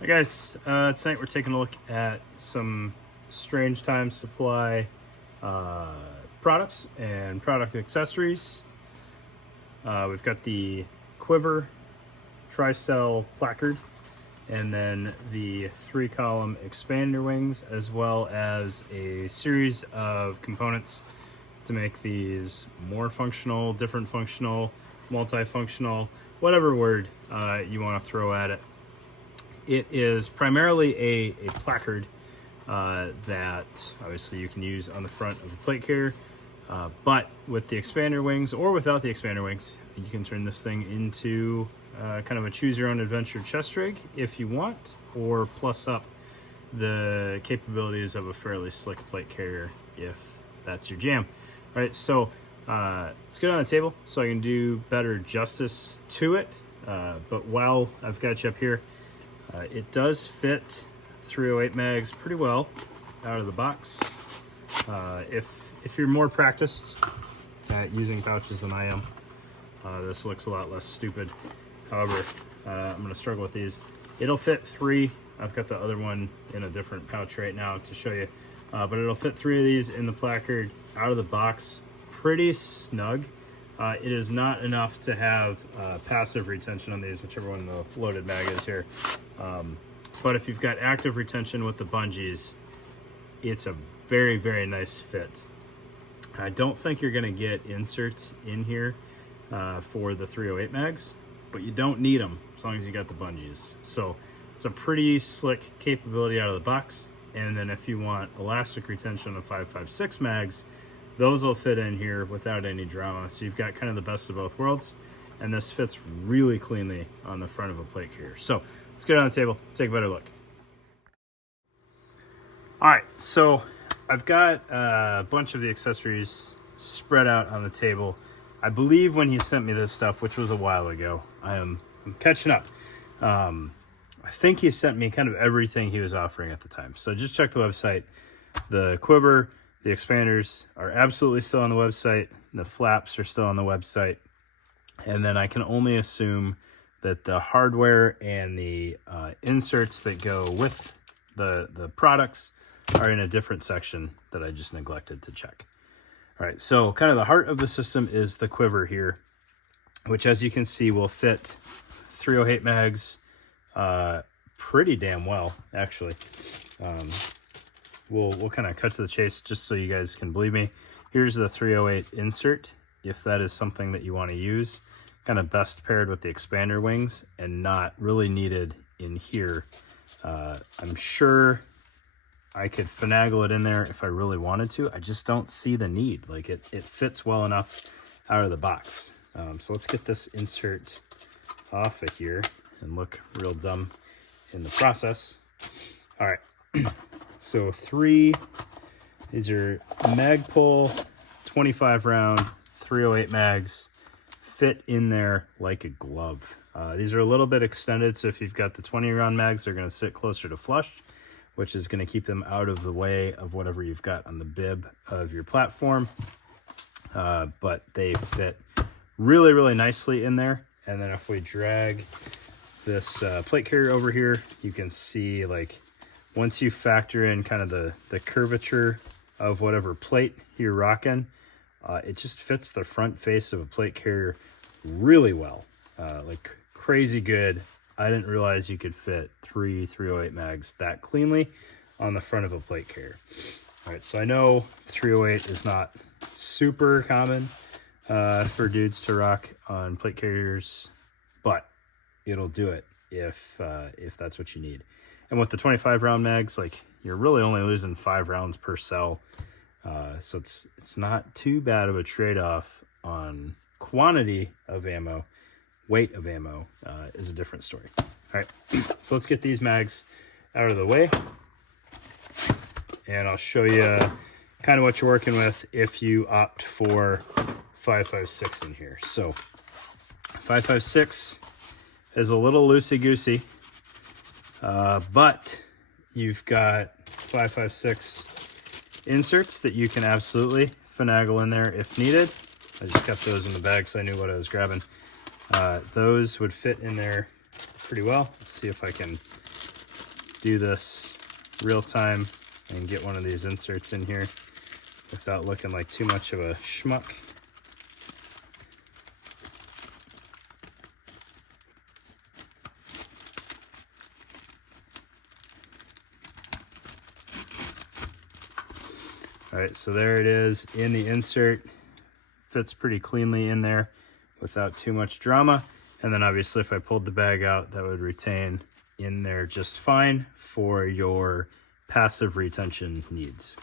Hi guys, tonight we're taking a look at some Strange Times Supply uh, products and product accessories. We've got the Quiver Tri-Cell Placard and then the 3-column expander wings, as well as a series of components to make these more functional, different functional, multifunctional, whatever word you want to throw at it. It is primarily a placard that obviously you can use on the front of a plate carrier, but with the expander wings or without the expander wings, you can turn this thing into kind of a choose your own adventure chest rig if you want, or plus up the capabilities of a fairly slick plate carrier if that's your jam. All right, so let's get it on the table so I can do better justice to it. But while I've got you up here, it does fit 308 mags pretty well out of the box. If you're more practiced at using pouches than I am, this looks a lot less stupid. However, I'm going to struggle with these. It'll fit 3. I've got the other one in a different pouch right now to show you, but it'll fit 3 of these in the placard out of the box pretty snug. It is not enough to have passive retention on these, whichever one the loaded mag is here. But if you've got active retention with the bungees, it's a very, very nice fit. I don't think you're going to get inserts in here for the 308 mags, but you don't need them as long as you got the bungees. So it's a pretty slick capability out of the box. And then if you want elastic retention of 5.56 mags, those will fit in here without any drama. So you've got kind of the best of both worlds, and this fits really cleanly on the front of a plate carrier. So let's get it on the table, take a better look. All right, so I've got a bunch of the accessories spread out on the table. I believe when he sent me this stuff, which was a while ago, I'm catching up. I think he sent me kind of everything he was offering at the time. So just check the website. The Quiver, the expanders are absolutely still on the website. The flaps are still on the website. And then I can only assume that the hardware and the inserts that go with the products are in a different section that I just neglected to check. All right, so kind of the heart of the system is the Quiver here, which, as you can see, will fit 308 mags pretty damn well, actually. We'll kind of cut to the chase just so you guys can believe me. Here's the 308 insert, if that is something that you want to use. Kind of best paired with the expander wings and not really needed in here. I'm sure I could finagle it in there if I really wanted to. I just don't see the need. Like it fits well enough out of the box. So let's get this insert off of here and look real dumb in the process. All right. So 3, these are Magpul 25 round 308 mags, fit in there like a glove. These are a little bit extended, so if you've got the 20 round mags, they're going to sit closer to flush, which is going to keep them out of the way of whatever you've got on the bib of your platform. But they fit really, really nicely in there. And then if we drag this plate carrier over here, you can see, like, once you factor in kind of the curvature of whatever plate you're rocking, it just fits the front face of a plate carrier really well. Like crazy good. I didn't realize you could fit 3 308 mags that cleanly on the front of a plate carrier. All right, so I know 308 is not super common for dudes to rock on plate carriers, but it'll do it if that's what you need. And with the 25 round mags, like, you're really only losing 5 rounds per cell. So it's not too bad of a trade-off on quantity of ammo. Weight of ammo is a different story. All right, so let's get these mags out of the way. And I'll show you kind of what you're working with if you opt for 5.56 in here. So 5.56 is a little loosey-goosey. But you've got 5.56 inserts that you can absolutely finagle in there if needed. I just kept those in the bag so I knew what I was grabbing. Those would fit in there pretty well. Let's see if I can do this real time and get one of these inserts in here without looking like too much of a schmuck. All right, so there it is in the insert. Fits pretty cleanly in there without too much drama. And then obviously if I pulled the bag out, that would retain in there just fine for your passive retention needs.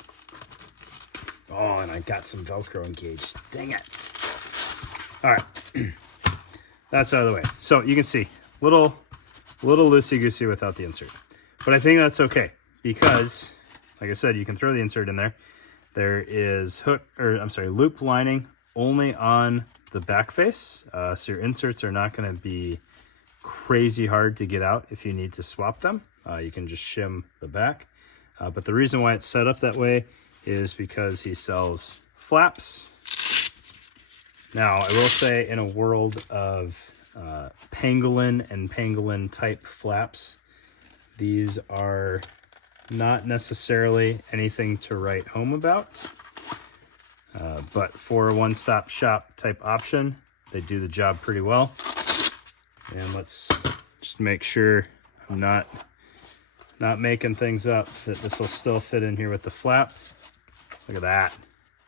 Oh, and I got some Velcro engaged. Dang it. All right, that's out of the way. So you can see, little loosey-goosey without the insert. But I think that's okay because, like I said, you can throw the insert in there. There is loop lining only on the back face. So your inserts are not going to be crazy hard to get out if you need to swap them. You can just shim the back. But the reason why it's set up that way is because he sells flaps. Now, I will say in a world of pangolin and pangolin type flaps, these are not necessarily anything to write home about, but for a one-stop shop type option, they do the job pretty well. And let's just make sure I'm not making things up, that this will still fit in here with the flap. Look at that.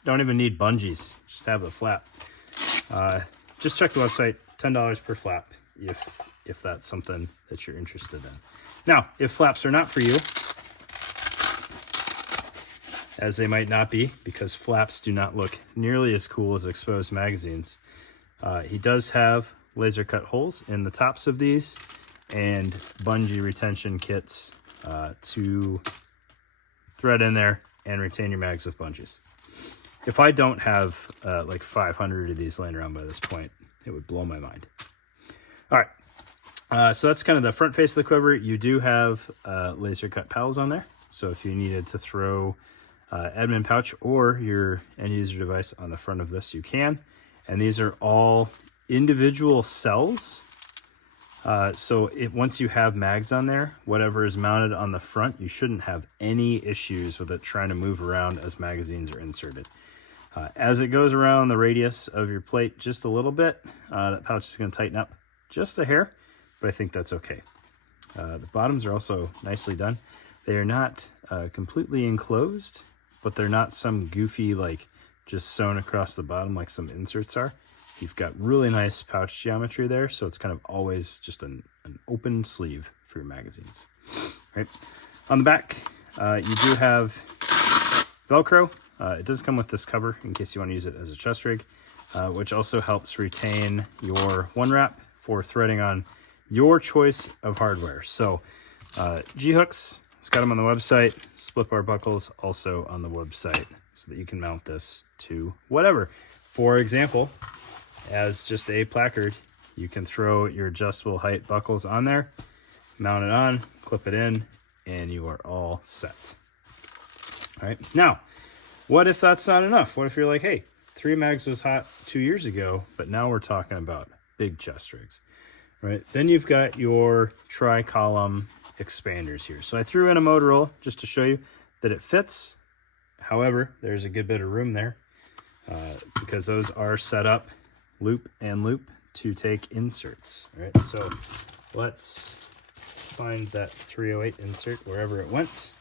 Don't even need bungees, just have the flap. Just check the website, $10 per flap if that's something that you're interested in. Now, if flaps are not for you, as they might not be, because flaps do not look nearly as cool as exposed magazines. He does have laser cut holes in the tops of these and bungee retention kits to thread in there and retain your mags with bungees. If I don't have like 500 of these laying around by this point, it would blow my mind. All right, so that's kind of the front face of the quiver. You do have laser cut pals on there. So if you needed to throw admin pouch or your end user device on the front of this, you can. And these are all individual cells. So once you have mags on there, whatever is mounted on the front, you shouldn't have any issues with it trying to move around as magazines are inserted. As it goes around the radius of your plate just a little bit, that pouch is going to tighten up just a hair, but I think that's okay. The bottoms are also nicely done. They are not completely enclosed, but they're not some goofy, like just sewn across the bottom like some inserts are. You've got really nice pouch geometry there, so it's kind of always just an open sleeve for your magazines. Right. On the back, you do have Velcro. It does come with this cover in case you want to use it as a chest rig, which also helps retain your one wrap for threading on your choice of hardware. So G-hooks, it's got them on the website. Split bar buckles also on the website so that you can mount this to whatever. For example, as just a placard, you can throw your adjustable height buckles on there, mount it on, clip it in, and you are all set. All right, now, what if that's not enough? What if you're like, hey, 3 mags was hot 2 years ago, but now we're talking about big chest rigs, right? Then you've got your tri-column expanders here. So I threw in a Motorola just to show you that it fits. However, there's a good bit of room there because those are set up loop and loop to take inserts. All right, so let's find that 308 insert wherever it went.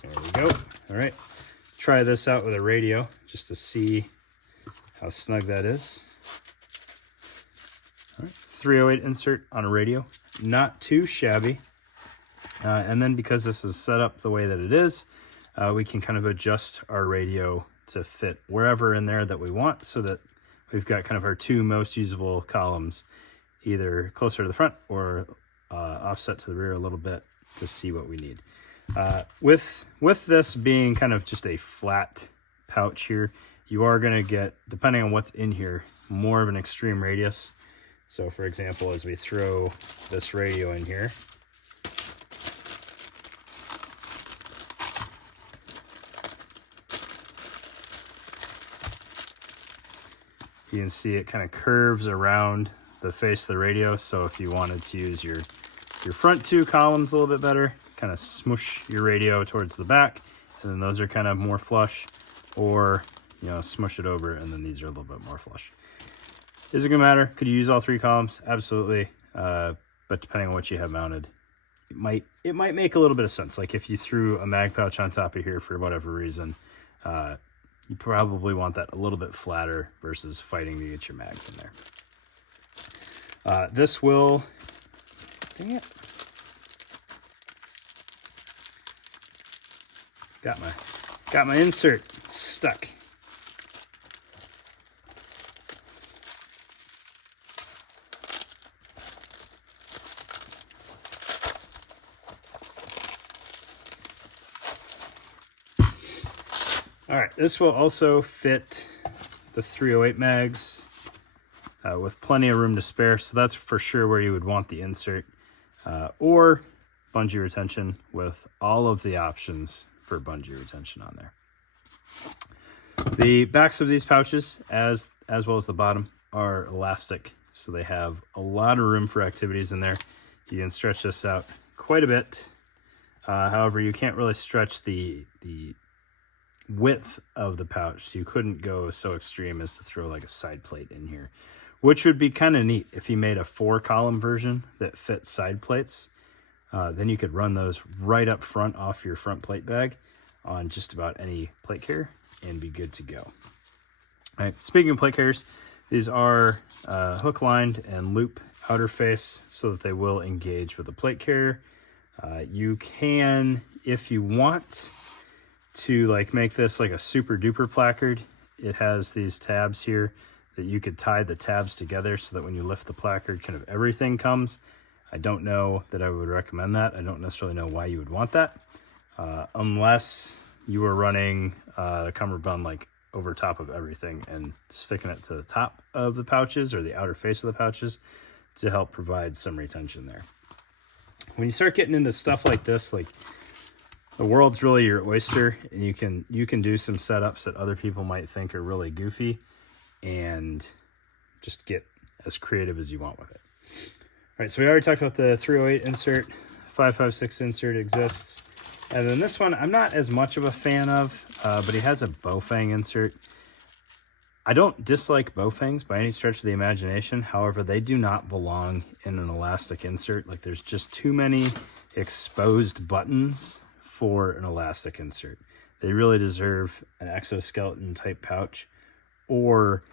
There we go. All right, try this out with a radio just to see how snug that is. All right, 308 insert on a radio, not too shabby. And then because this is set up the way that it is, we can kind of adjust our radio to fit wherever in there that we want so that we've got kind of our 2 most usable columns, either closer to the front or offset to the rear a little bit to see what we need. With this being kind of just a flat pouch here, you are going to get, depending on what's in here, more of an extreme radius. So for example, as we throw this radio in here, you can see it kind of curves around the face of the radio. So if you wanted to use your your front two columns a little bit better, kind of smoosh your radio towards the back, and then those are kind of more flush, or, you know, smush it over, and then these are a little bit more flush. Is it gonna matter? Could you use all three columns? Absolutely. But depending on what you have mounted, it might make a little bit of sense. Like if you threw a mag pouch on top of here for whatever reason, you probably want that a little bit flatter versus fighting to get your mags in there. This will, dang it, got my insert stuck. All right, this will also fit the 308 mags with plenty of room to spare, so that's for sure where you would want the insert, or bungee retention with all of the options for bungee retention on there. The backs of these pouches, as well as the bottom, are elastic, so they have a lot of room for activities in there. You can stretch this out quite a bit. However, you can't really stretch the width of the pouch, so you couldn't go so extreme as to throw like a side plate in here, which would be kind of neat if you made a 4-column version that fits side plates. Then you could run those right up front off your front plate bag on just about any plate carrier and be good to go. All right, speaking of plate carriers, these are hook lined and loop outer face so that they will engage with the plate carrier. You can, if you want to like make this like a super duper placard, it has these tabs here that you could tie the tabs together so that when you lift the placard, kind of everything comes. I don't know that I would recommend that. I don't necessarily know why you would want that, unless you were running a cummerbund like over top of everything and sticking it to the top of the pouches or the outer face of the pouches to help provide some retention there. When you start getting into stuff like this, like the world's really your oyster, and you can do some setups that other people might think are really goofy and just get as creative as you want with it. All right, so we already talked about the 308 insert, 556 insert exists. And then this one, I'm not as much of a fan of, but he has a Bowfang insert. I don't dislike Bowfangs by any stretch of the imagination. However, they do not belong in an elastic insert. Like there's just too many exposed buttons for an elastic insert. They really deserve an exoskeleton type pouch or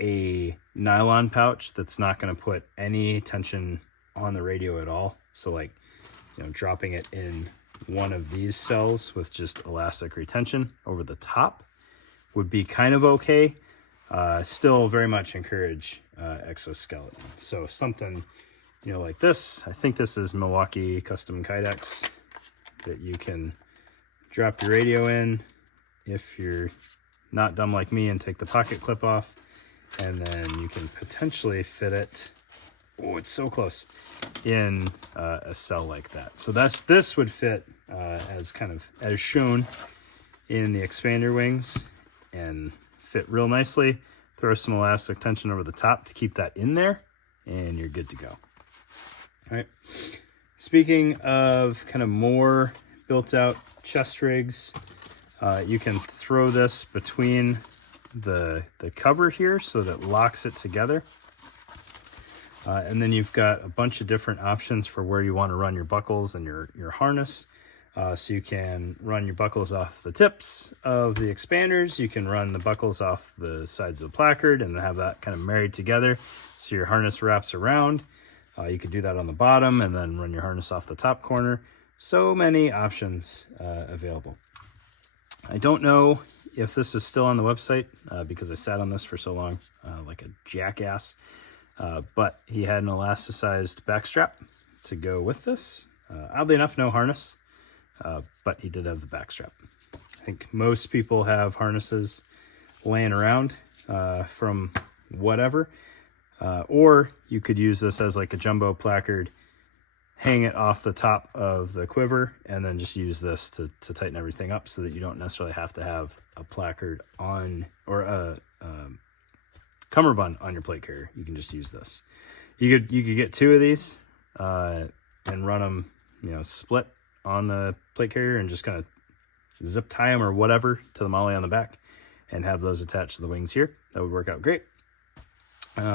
a nylon pouch that's not going to put any tension on the radio at all. So like, you know, dropping it in one of these cells with just elastic retention over the top would be kind of okay. Still very much encourage exoskeleton. So something, you know, like this. I think this is Milwaukee Custom Kydex that you can drop your radio in if you're not dumb like me and take the pocket clip off, and then you can potentially fit it, oh, it's so close, in a cell like that. So this would fit as shown in the expander wings and fit real nicely. Throw some elastic tension over the top to keep that in there, and you're good to go. All right. Speaking of kind of more built out chest rigs, you can throw this between the cover here so that it locks it together. And then you've got a bunch of different options for where you want to run your buckles and your harness. So you can run your buckles off the tips of the expanders. You can run the buckles off the sides of the placard and have that kind of married together so your harness wraps around. You could do that on the bottom and then run your harness off the top corner. So many options available. I don't know if this is still on the website because I sat on this for so long like a jackass. But he had an elasticized backstrap to go with this. Oddly enough, no harness, but he did have the backstrap. I think most people have harnesses laying around from whatever. Or you could use this as like a jumbo placard, hang it off the top of the quiver, and then just use this to tighten everything up so that you don't necessarily have to have a placard on or a cummerbund on your plate carrier. You can just use this. You could get two of these. and run them, split on the plate carrier and just kind of zip tie them or whatever to the molly on the back and have those attached to the wings here. That would work out great.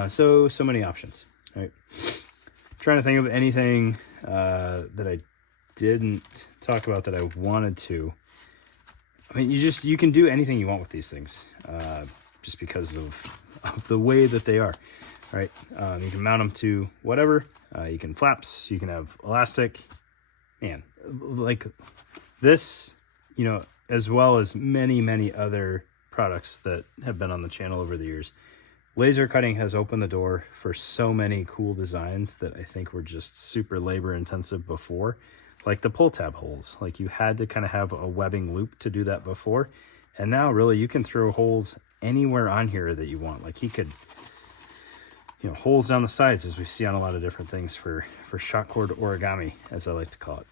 So many options. All right. Trying to think of anything that I didn't talk about that I wanted to. I mean, you can do anything you want with these things, just because of the way that they are. All right. You can mount them to whatever. You can flaps. You can have elastic. Man, like this, as well as many other products that have been on the channel over the years. Laser cutting has opened the door for so many cool designs that I think were just super labor intensive before, like the pull tab holes. Like you had to kind of have a webbing loop to do that before. And now really you can throw holes anywhere on here that you want. Like he could, holes down the sides, as we see on a lot of different things for shot cord origami, as I like to call it.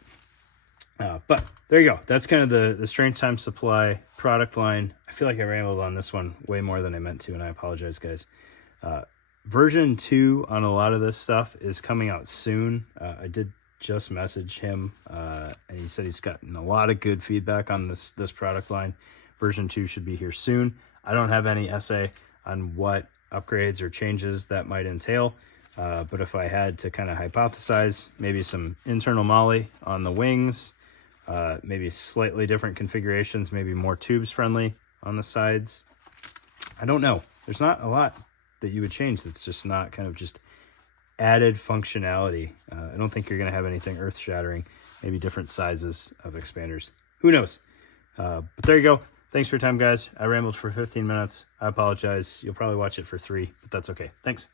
But there you go. That's kind of the Strange Time Supply product line. I feel like I rambled on this one way more than I meant to, and I apologize, guys. Version 2 on a lot of this stuff is coming out soon. I did just message him, and he said he's gotten a lot of good feedback on this product line. Version 2 should be here soon. I don't have any essay on what upgrades or changes that might entail, but if I had to kind of hypothesize, maybe some internal molly on the wings, maybe slightly different configurations, maybe more tubes friendly on the sides. I don't know. There's not a lot that you would change that's just not kind of just added functionality. I don't think you're going to have anything earth shattering, maybe different sizes of expanders. Who knows? But there you go. Thanks for your time, guys. I rambled for 15 minutes. I apologize. You'll probably watch it for 3, but that's okay. Thanks.